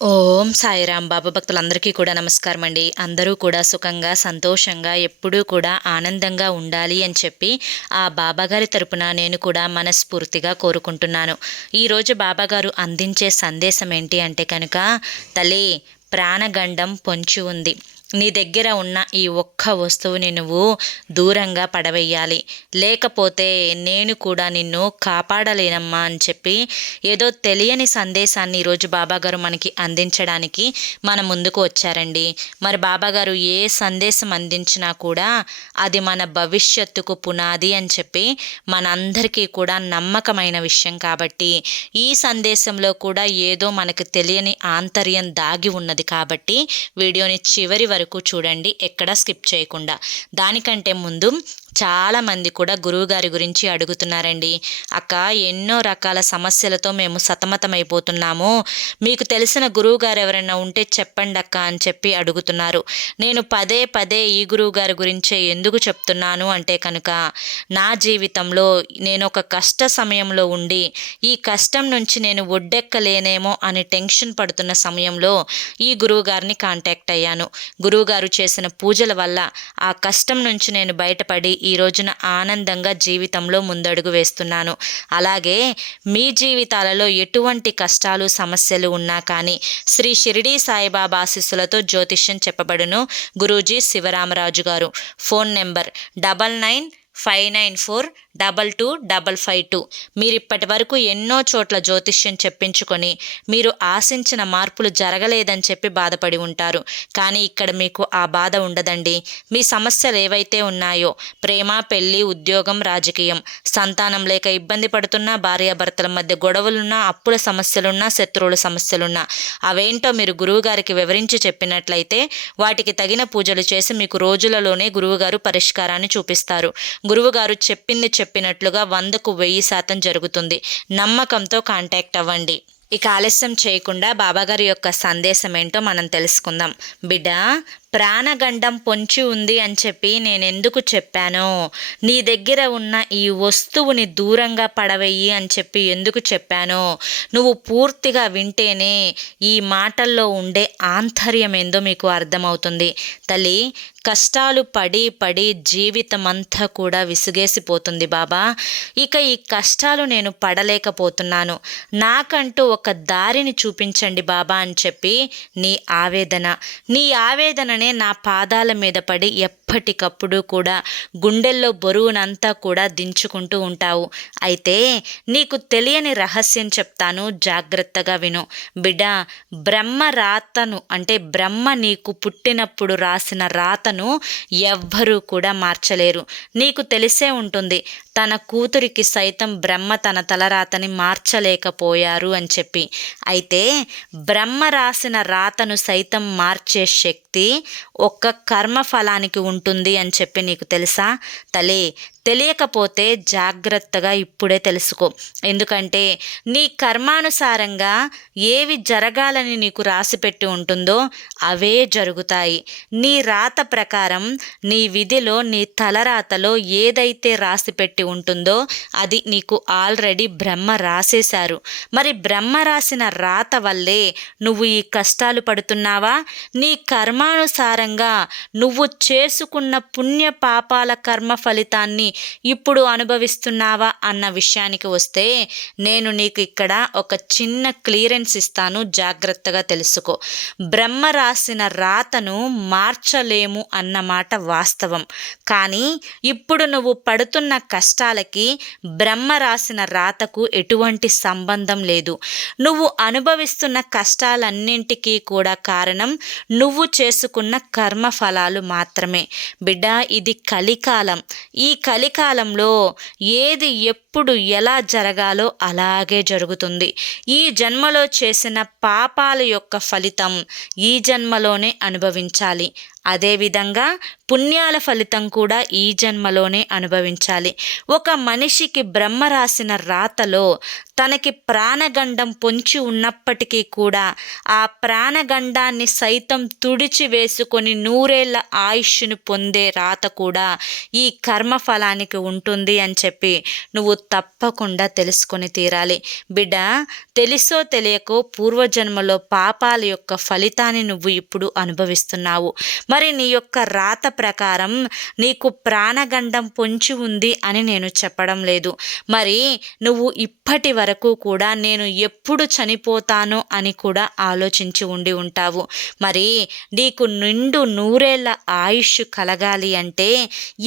ఓం సాయిరాం. బాబా భక్తులందరికీ కూడా నమస్కారం అండి. అందరూ కూడా సుఖంగా సంతోషంగా ఎప్పుడూ కూడా ఆనందంగా ఉండాలి అని చెప్పి ఆ బాబాగారి తరపున నేను కూడా మనస్ఫూర్తిగా కోరుకుంటున్నాను. ఈరోజు బాబాగారు అందించే సందేశం ఏంటి అంటే కనుక, తల్లి, ప్రాణగండం పొంచి ఉంది. నీ దగ్గర ఉన్న ఈ ఒక్క వస్తువుని నువ్వు దూరంగా పడవేయాలి, లేకపోతే నేను కూడా నిన్ను కాపాడలేనమ్మా అని చెప్పి ఏదో తెలియని సందేశాన్ని ఈరోజు బాబాగారు మనకి అందించడానికి మన ముందుకు వచ్చారండి. మరి బాబాగారు ఏ సందేశం అందించినా కూడా అది మన భవిష్యత్తుకు పునాది అని చెప్పి మనందరికీ కూడా నమ్మకమైన విషయం కాబట్టి, ఈ సందేశంలో కూడా ఏదో మనకు తెలియని ఆంతర్యం దాగి ఉన్నది కాబట్టి వీడియోని చివరి వరకు చూడండి, ఎక్కడా స్కిప్ చేయకుండా. దానికంటే ముందు చాలామంది కూడా గురువుగారి గురించి అడుగుతున్నారండి. అక్క, ఎన్నో రకాల సమస్యలతో మేము సతమతమైపోతున్నాము, మీకు తెలిసిన గురువుగారు ఎవరైనా ఉంటే చెప్పండి అక్క అని చెప్పి అడుగుతున్నారు. నేను పదే పదే ఈ గురువుగారి గురించే ఎందుకు చెప్తున్నాను అంటే కనుక, నా జీవితంలో నేను ఒక కష్ట సమయంలో ఉండి ఈ కష్టం నుంచి నేను ఒడ్డెక్కలేనేమో అని టెన్షన్ పడుతున్న సమయంలో ఈ గురువుగారిని కాంటాక్ట్ అయ్యాను. గురువుగారు చేసిన పూజల వల్ల ఆ కష్టం నుంచి నేను బయటపడి ఈ రోజున ఆనందంగా జీవితంలో ముందడుగు వేస్తున్నాను. అలాగే మీ జీవితాలలో ఎటువంటి కష్టాలు సమస్యలు ఉన్నా కానీ శ్రీ షిరిడీ సాయిబాబా ఆశీస్సులతో జ్యోతిష్యం చెప్పబడును. గురూజీ శివరామరాజు గారు. Phone number 9959422552. మీరు ఇప్పటి వరకు ఎన్నో చోట్ల జ్యోతిష్యం చెప్పించుకొని మీరు ఆశించిన మార్పులు జరగలేదని చెప్పి బాధపడి ఉంటారు. కానీ ఇక్కడ మీకు ఆ బాధ ఉండదండి. మీ సమస్యలు ఏవైతే ఉన్నాయో, ప్రేమ, పెళ్లి, ఉద్యోగం, రాజకీయం, సంతానం లేక ఇబ్బంది పడుతున్నా, భార్యాభర్తల మధ్య గొడవలున్నా, అప్పుల సమస్యలున్నా, శత్రువుల సమస్యలున్నా, అవేంటో మీరు గురువుగారికి వివరించి చెప్పినట్లయితే వాటికి తగిన పూజలు చేసి మీకు రోజులలోనే గురువుగారు పరిష్కారాన్ని చూపిస్తారు. గురువుగారు చెప్పింది చెప్పినట్లుగా 100కు 1000% జరుగుతుంది. నమ్మకంతో కాంటాక్ట్ అవ్వండి. ఇక ఆలస్యం చేయకుండా బాబాగారి యొక్క సందేశం ఏంటో మనం తెలుసుకుందాం. బిడ్డ, ప్రాణగండం పొంచి ఉంది అని చెప్పి నేను ఎందుకు చెప్పానో, నీ దగ్గర ఉన్న ఈ వస్తువుని దూరంగా పడవేయి అని చెప్పి ఎందుకు చెప్పానో నువ్వు పూర్తిగా వింటేనే ఈ మాటల్లో ఉండే ఆంతర్యం ఏందో మీకు అర్థమవుతుంది. తల్లి, కష్టాలు పడి పడి జీవితం అంతా కూడా విసుగేసిపోతుంది బాబా. ఇక ఈ కష్టాలు నేను పడలేకపోతున్నాను, నాకంటూ ఒక దారిని చూపించండి బాబా అని చెప్పి నీ ఆవేదననే నా పాదాల మీద పడి ఎప్పటికప్పుడు కూడా గుండెల్లో బరువునంతా కూడా దించుకుంటూ ఉంటావు. అయితే నీకు తెలియని రహస్యం చెప్తాను, జాగ్రత్తగా విను. బిడ్డ, బ్రహ్మ రాతను అంటే బ్రహ్మ నీకు పుట్టినప్పుడు రాసిన రాతను ఎవ్వరూ కూడా మార్చలేరు. నీకు తెలిసే ఉంటుంది, తన కూతురికి సైతం బ్రహ్మ తన తలరాతని మార్చలేకపోయారు అని చెప్పి. అయితే బ్రహ్మ రాసిన రాతను సైతం మార్చే శక్తి ఒక్క కర్మఫలానికి ఉంటుంది అని చెప్పి నీకు తెలుసా తల్లి? తెలియకపోతే జాగ్రత్తగా ఇప్పుడే తెలుసుకో. ఎందుకంటే నీ కర్మానుసారంగా ఏవి జరగాలని నీకు రాసిపెట్టి ఉంటుందో అవే జరుగుతాయి. నీ రాత ప్రకారం నీ విధిలో నీ తలరాతలో ఏదైతే రాసిపెట్టి ఉంటుందో అది నీకు ఆల్రెడీ బ్రహ్మ రాసేశారు. మరి బ్రహ్మ రాసిన రాత వల్లే నువ్వు ఈ కష్టాలు పడుతున్నావా? నీ కర్మానుసారంగా నువ్వు చేసుకున్న పుణ్య పాపాల కర్మ ఫలితాన్ని ఇప్పుడు అనుభవిస్తున్నావా అన్న విషయానికి వస్తే, నేను నీకు ఇక్కడ ఒక చిన్న క్లియరెన్స్ ఇస్తాను, జాగ్రత్తగా తెలుసుకో. బ్రహ్మ రాసిన రాతను మార్చలేము అన్నమాట వాస్తవం. కానీ ఇప్పుడు నువ్వు పడుతున్న కష్టాలకి బ్రహ్మ రాసిన రాతకు ఎటువంటి సంబంధం లేదు. నువ్వు అనుభవిస్తున్న కష్టాలన్నింటికీ కూడా కారణం నువ్వు చేసుకున్న కర్మ ఫలాలు మాత్రమే. బిడ్డ, ఇది కలికాలం. ఈ కలికాలంలో ఏది ఎప్పుడు ఎలా జరగాలో అలాగే జరుగుతుంది. ఈ జన్మలో చేసిన పాపాల యొక్క ఫలితం ఈ జన్మలోనే అనుభవించాలి. అదేవిధంగా పుణ్యాల ఫలితం కూడా ఈ జన్మలోనే అనుభవించాలి. ఒక మనిషికి బ్రహ్మ రాసిన రాతలో తనకి ప్రాణగండం పొంచి ఉన్నప్పటికీ కూడా ఆ ప్రాణగండాన్ని సైతం తుడిచి వేసుకొని 100 ఏళ్ల ఆయుష్ను పొందే రాత కూడా ఈ కర్మఫలానికి ఉంటుంది అని చెప్పి నువ్వు తప్పకుండా తెలుసుకొని తీరాలి. బిడ్డ, తెలుసో తెలియకో పూర్వజన్మలో పాపాల యొక్క ఫలితాన్ని నువ్వు ఇప్పుడు అనుభవిస్తున్నావు. మరి నీ యొక్క రాత ప్రకారం నీకు ప్రాణగండం పొంచి ఉంది అని నేను చెప్పడం లేదు. మరి నువ్వు ఇప్పటి వరకు కూడా నేను ఎప్పుడు చనిపోతానో అని కూడా ఆలోచించి ఉండి ఉంటావు. మరి నీకు నిండు 100 ఏళ్ల ఆయుష్ కలగాలి అంటే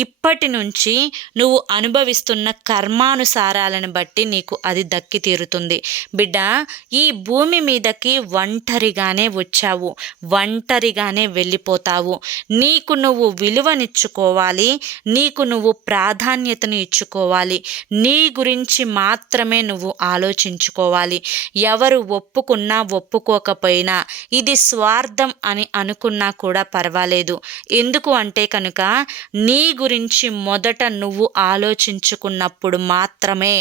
ఇప్పటి నుంచి నువ్వు అనుభవిస్తున్న కర్మానుసారాలను బట్టి నీకు అది దక్కి తీరుతుంది. బిడ్డ, ఈ భూమి మీదకి ఒంటరిగానే వచ్చావు, ఒంటరిగానే వెళ్ళిపోతావు. నీకు నువ్వు విలువనిచ్చుకోవాలి, నీకు నువ్వు ప్రాధాన్యతను ఇచ్చుకోవాలి, నీ గురించి మాత్రమే నువ్వు ఆలోచించుకోవాలి. ఎవరు ఒప్పుకున్నా ఒప్పుకోకపోయినా ఇది స్వార్థం అని అనుకున్నా కూడా పర్వాలేదు. ఎందుకు అంటే కనుక నీ గురించి మొదట నువ్వు ఆలోచించుకున్నప్పుడు మాత్రమే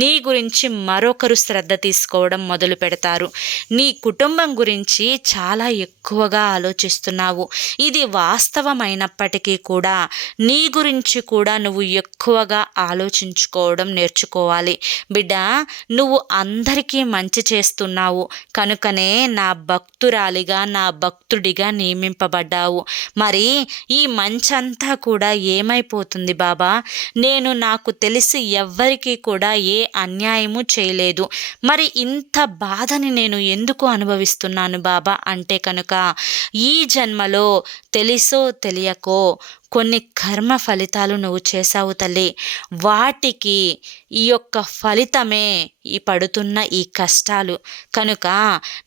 నీ గురించి మరొకరు శ్రద్ధ తీసుకోవడం మొదలు పెడతారు. నీ కుటుంబం గురించి చాలా ఎక్కువగా ఆలోచిస్తున్నావు. ఇది వాస్తవమైనప్పటికీ కూడా నీ గురించి కూడా నువ్వు ఎక్కువగా ఆలోచించుకోవడం నేర్చుకోవాలి. బిడ్డ, నువ్వు అందరికీ మంచి చేస్తున్నావు కనుకనే నా భక్తురాలిగా, నా భక్తుడిగా నియమింపబడ్డావు. మరి ఈ మంచంతా కూడా ఏమైపోతుంది బాబా? నేను నాకు తెలిసి ఎవ్వరికీ కూడా ఏ అన్యాయము చేయలేదు. మరి ఇంత బాధని నేను ఎందుకు అనుభవిస్తున్నాను బాబా అంటే కనుక ఈ జన్మలో తెలిసో తెలియకో కొన్ని కర్మ ఫలితాలు నువ్వు చేశావు తల్లి. వాటికి ఈ యొక్క ఫలితమే ఈ పడుతున్న ఈ కష్టాలు. కనుక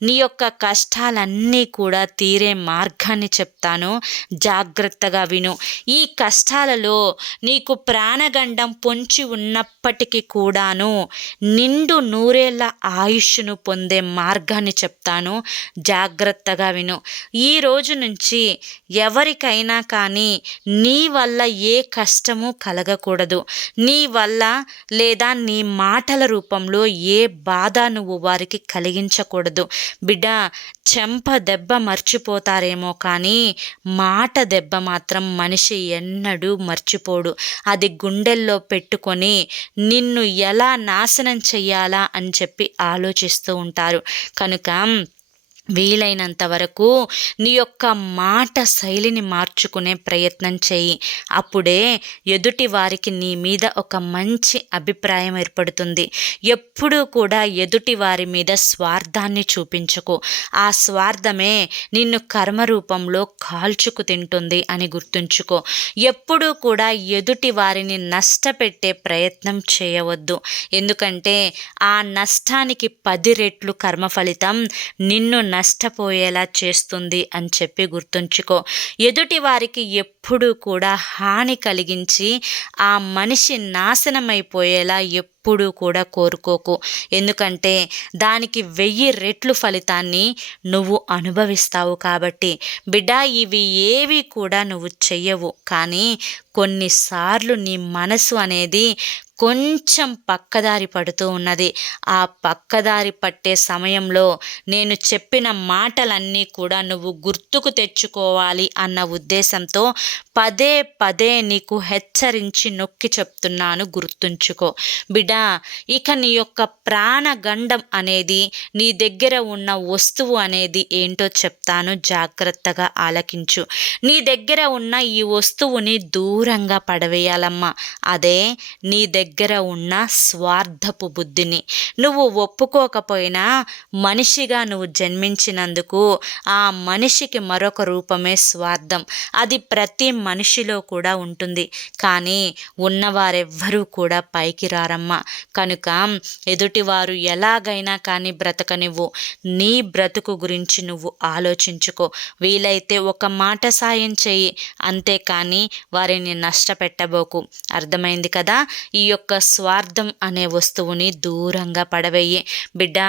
నీ యొక్క కష్టాలన్నీ కూడా తీరే మార్గాన్ని చెప్తాను, జాగ్రత్తగా విను. ఈ కష్టాలలో నీకు ప్రాణగండం పొంచి ఉన్నప్పటికీ కూడాను నిండు 100 ఏళ్ల ఆయుష్ను పొందే మార్గాన్ని చెప్తాను, జాగ్రత్తగా విను. ఈ రోజు నుంచి ఎవరికైనా కానీ నీ వల్ల ఏ కష్టము కలగకూడదు. నీ వల్ల లేదా నీ మాటల రూపంలో ఏ బాధ నువ్వు వారికి కలిగించకూడదు. బిడ్డ, చెంప దెబ్బ మర్చిపోతారేమో కానీ మాట దెబ్బ మాత్రం మనిషి ఎన్నడూ మర్చిపోడు. అది గుండెల్లో పెట్టుకొని నిన్ను ఎలా నాశనం చెయ్యాలా అని చెప్పి ఆలోచిస్తూ ఉంటారు. కనుక వీలైనంత వరకు నీ యొక్క మాట శైలిని మార్చుకునే ప్రయత్నం చేయి. అప్పుడే ఎదుటి వారికి నీ మీద ఒక మంచి అభిప్రాయం ఏర్పడుతుంది. ఎప్పుడూ కూడా ఎదుటి వారి మీద స్వార్థాన్ని చూపించకు. ఆ స్వార్థమే నిన్ను కర్మ రూపంలో కాల్చుకు తింటుంది అని గుర్తుంచుకో. ఎప్పుడూ కూడా ఎదుటి వారిని నష్టపెట్టే ప్రయత్నం చేయవద్దు. ఎందుకంటే ఆ నష్టానికి 10 రెట్లు కర్మ ఫలితం నిన్ను నష్టపోయేలా చేస్తుంది అని చెప్పి గుర్తుంచుకో. ఎదుటి వారికి ఎప్పుడూ కూడా హాని కలిగించి ఆ మనిషి నాశనమైపోయేలా ఎప్పుడూ కూడా కోరుకోకు. ఎందుకంటే దానికి 1000 రెట్లు ఫలితాన్ని నువ్వు అనుభవిస్తావు కాబట్టి. బిడ్డ, ఇవి ఏవి కూడా నువ్వు చెయ్యవు, కానీ కొన్నిసార్లు నీ మనసు అనేది కొంచెం పక్కదారి పడుతూ ఉన్నది. ఆ పక్కదారి పట్టే సమయంలో నేను చెప్పిన మాటలన్నీ కూడా నువ్వు గుర్తుకు తెచ్చుకోవాలి అన్న ఉద్దేశంతో పదే పదే నీకు హెచ్చరించి నొక్కి చెప్తున్నాను, గుర్తుంచుకో. బిడ్డ, ఇక నీ యొక్క ప్రాణగండం అనేది, నీ దగ్గర ఉన్న వస్తువు అనేది ఏంటో చెప్తాను, జాగ్రత్తగా ఆలకించు. నీ దగ్గర ఉన్న ఈ వస్తువుని దూరంగా పడవేయాలమ్మా. అదే నీ దగ్గర ఉన్న స్వార్థపు బుద్ధిని. నువ్వు ఒప్పుకోకపోయినా మనిషిగా నువ్వు జన్మించినందుకు ఆ మనిషికి మరొక రూపమే స్వార్థం. అది ప్రతి మనిషిలో కూడా ఉంటుంది. కానీ ఉన్నవారెవ్వరూ కూడా పైకి రారమ్మా. కనుక ఎదుటివారు ఎలాగైనా కానీ బ్రతకనివ్వు, నీ బ్రతుకు గురించి నువ్వు ఆలోచించుకో. వీలైతే ఒక మాట సాయం చెయ్యి, అంతేకాని వారిని నష్టపెట్టబోకు. అర్థమైంది కదా? ఈ యొక్క స్వార్థం అనే వస్తువుని దూరంగా పడవేయి. బిడ్డ,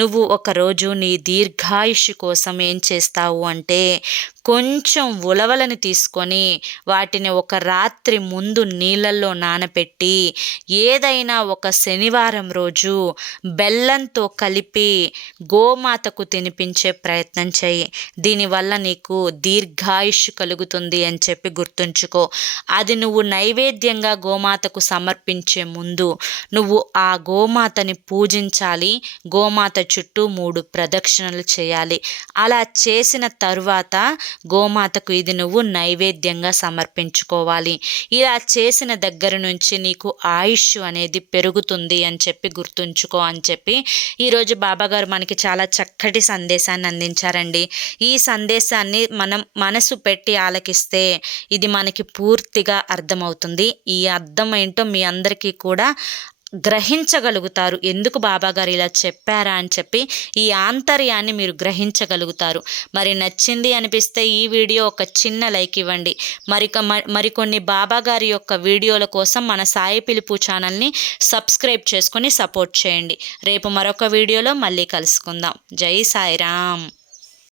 నువ్వు ఒకరోజు నీ దీర్ఘాయుష్ కోసం ఏం చేస్తావు అంటే కొంచెం ఉలవలను తీసుకొని వాటిని ఒక రాత్రి ముందు నీళ్ళల్లో నానబెట్టి ఏదైనా ఒక శనివారం రోజు బెల్లంతో కలిపి గోమాతకు తినిపించే ప్రయత్నం చేయి. దీనివల్ల నీకు దీర్ఘాయుష్షు కలుగుతుంది అని చెప్పి గుర్తుంచుకో. అది నువ్వు నైవేద్యంగా గోమాతకు సమర్పించే ముందు నువ్వు ఆ గోమాతని పూజించాలి. గోమాత చుట్టూ 3 ప్రదక్షిణలు చేయాలి. అలా చేసిన తరువాత గోమాతకు ఇది నువ్వు నైవేద్యంగా సమర్పించుకోవాలి. ఇలా చేసిన దగ్గర నుంచి నీకు ఆయుష్ అనేది పెరుగుతుంది అని చెప్పి గుర్తుంచుకో అని చెప్పి ఈరోజు బాబాగారు మనకి చాలా చక్కటి సందేశాన్ని అందించారండి. ఈ సందేశాన్ని మనం మనసు పెట్టి ఆలకిస్తే ఇది మనకి పూర్తిగా అర్థమవుతుంది. ఈ అర్థం ఏంటో మీ అందరికీ కూడా గ్రహించగలుగుతారు. ఎందుకు బాబాగారు ఇలా చెప్పారా అని చెప్పి ఈ ఆంతర్యాన్ని మీరు గ్రహించగలుగుతారు. మరి నచ్చింది అనిపిస్తే ఈ వీడియో ఒక చిన్న లైక్ ఇవ్వండి. మరికొన్ని బాబాగారి యొక్క వీడియోల కోసం మన సాయి పిలుపు ఛానల్ని సబ్స్క్రైబ్ చేసుకొని సపోర్ట్ చేయండి. రేపు మరొక వీడియోలో మళ్ళీ కలుసుకుందాం. జై సాయిరామ్.